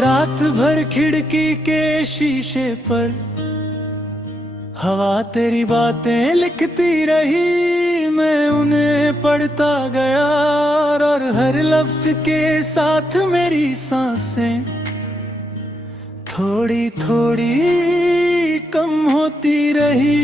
रात भर खिड़की के शीशे पर हवा तेरी बातें लिखती रही, मैं उन्हें पढ़ता गया और हर लफ्ज के साथ मेरी सांसें थोड़ी थोड़ी कम होती रही।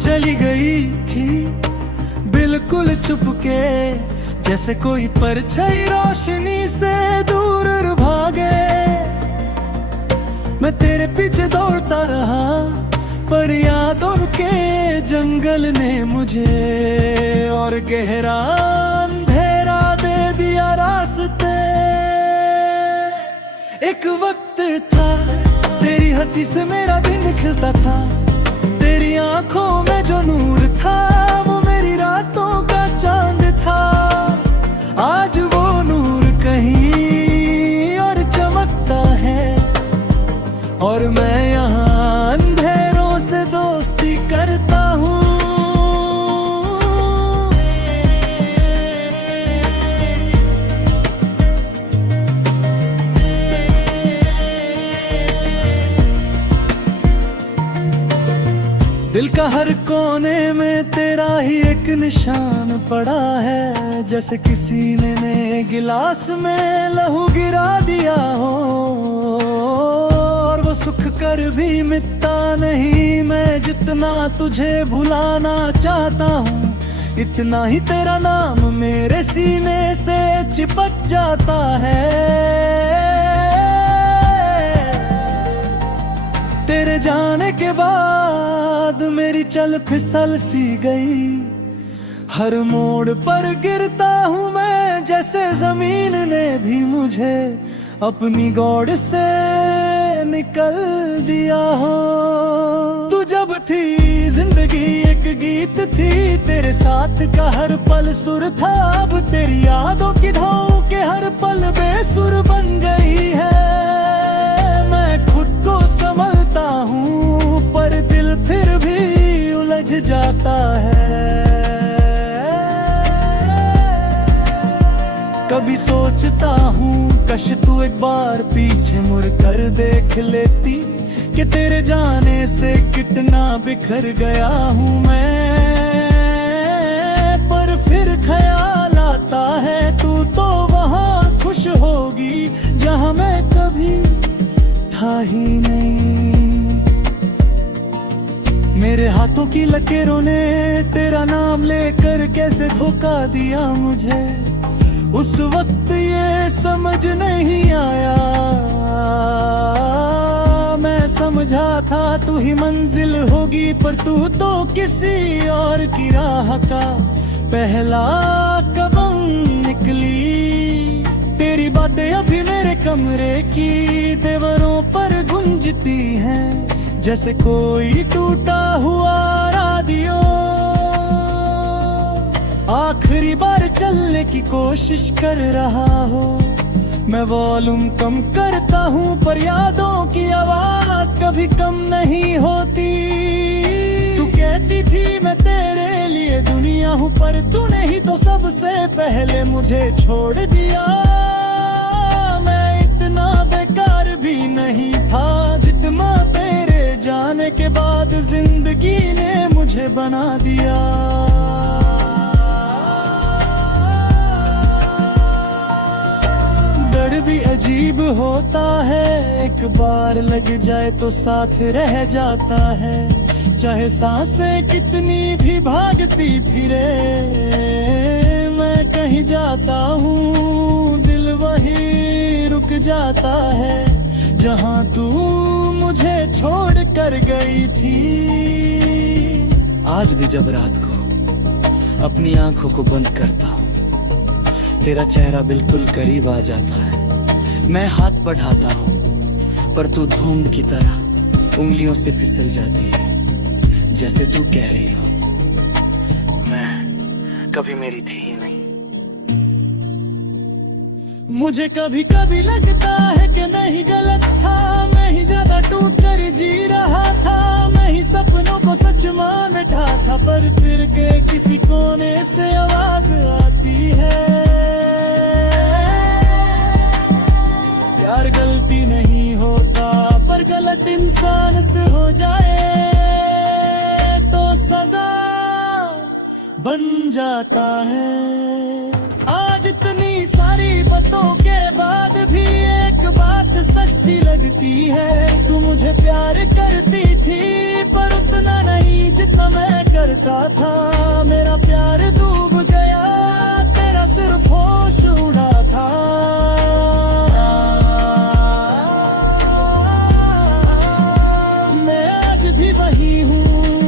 चली गई थी बिल्कुल चुपके, जैसे कोई परछाई रोशनी से दूर भागे। मैं तेरे पीछे दौड़ता रहा, पर यादों के जंगल ने मुझे और गहरा अंधेरा दे दिया रास्ते। एक वक्त था तेरी हंसी से मेरा दिन खिलता था, तेरी आंखों में जो नूर था वो मेरी रातों का चांद था। आज वो नूर कहीं और चमकता है और मैं यहाँ अंधेरों से दोस्ती करता हूँ। दिल का हर कोने में तेरा ही एक निशान पड़ा है, जैसे किसी ने गिलास में लहू गिरा दिया हो और वो सुख कर भी मिटता नहीं। मैं जितना तुझे भुलाना चाहता हूँ, इतना ही तेरा नाम मेरे सीने से चिपक जाता है। तेरे जाने के बाद मेरी चल फिसल सी गई, हर मोड़ पर गिरता हूँ मैं, जैसे जमीन ने भी मुझे अपनी गौड़ से निकल दिया हो। तू जब थी जिंदगी एक गीत थी, तेरे साथ का हर पल सुर था। अब तेरी यादों की धाओं के हर पल बेसुर बन गई है। मैं खुद को संभलता हूँ, पर दिल फिर भी उलझ जाता है। कभी सोचता हूँ काश तू एक बार पीछे मुड़ कर देख लेती, कि तेरे जाने से कितना बिखर गया हूँ मैं। पर फिर ख्याल आता है तू तो वहाँ खुश होगी जहाँ मैं कभी था ही नहीं। मेरे हाथों की लकीरों ने तेरा नाम लेकर कैसे धोखा दिया मुझे, उस वक्त ये समझ नहीं आया। मैं समझा था तू ही मंजिल होगी, पर तू तो किसी और की राह का पहला कदम निकली। तेरी बातें अभी मेरे कमरे की दीवारों पर गूंजती हैं, जैसे कोई टूटा हुआ रेडियो आखिरी बार चलने की कोशिश कर रहा हो। मैं वॉल्यूम कम करता हूँ, पर यादों की आवाज कभी कम नहीं होती। तू कहती थी मैं तेरे लिए दुनिया हूँ, पर तूने ही तो सबसे पहले मुझे छोड़ दिया। मैं इतना बेकार भी नहीं था जितना तेरे जाने के बाद जिंदगी ने मुझे बना दिया। डर भी अजीब होता है, एक बार लग जाए तो साथ रह जाता है। चाहे सांसें कितनी भी भागती फिरे, मैं कहीं जाता हूँ दिल वही रुक जाता है जहाँ तू मुझे छोड़ कर गई थी। आज भी जब रात को अपनी आंखों को बंद करता हूँ, तेरा चेहरा बिल्कुल करीब आ जाता है। मैं हाथ बढ़ाता हूँ, पर तू धूम की तरह उंगलियों से फिसल जाती है, जैसे तू कह रही हो मैं कभी मेरी थी ही नहीं। मुझे कभी कभी लगता है कि मैं ही गलत था, मैं ही ज्यादा टूट कर जी रहा था, मैं ही सपनों को सच मान बैठा था। पर फिर के किसी कोने से आवाज आती है, प्यार गलती नहीं होता, पर गलत इंसान से हो जाए तो सजा बन जाता है। आज इतनी सारी बातों के बाद भी एक बात सच्ची लगती है, तू मुझे प्यार करती थी पर उतना नहीं जितना मैं करता था। मेरा प्यार डूब गया, तेरा सिर्फ होश उड़ा था। मैं आज भी वही हूँ,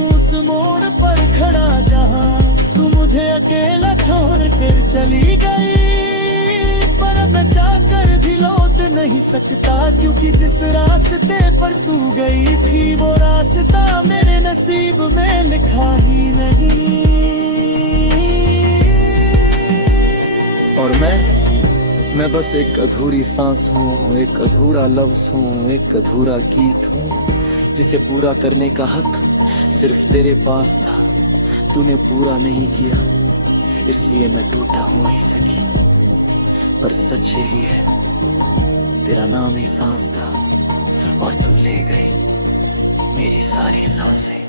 उस मोड़ पर खड़ा जहाँ तू मुझे अकेला छोड़ कर चली गई। पर अब मैं चाहकर भी लौट नहीं सकता, क्योंकि जिस रास्ते पर तू गई थी वो रास्ता मेरे नसीब में लिखा ही नहीं। और मैं बस एक अधूरी सांस हूँ, एक अधूरा लफ्ज हूँ, एक अधूरा गीत हूँ, जिसे पूरा करने का हक सिर्फ तेरे पास था। तूने पूरा नहीं किया, इसलिए मैं टूटा हूँ नहीं सकी। पर सच यही है, तेरा नाम ही सांस था और तू ले गई मेरी सारी सांसें।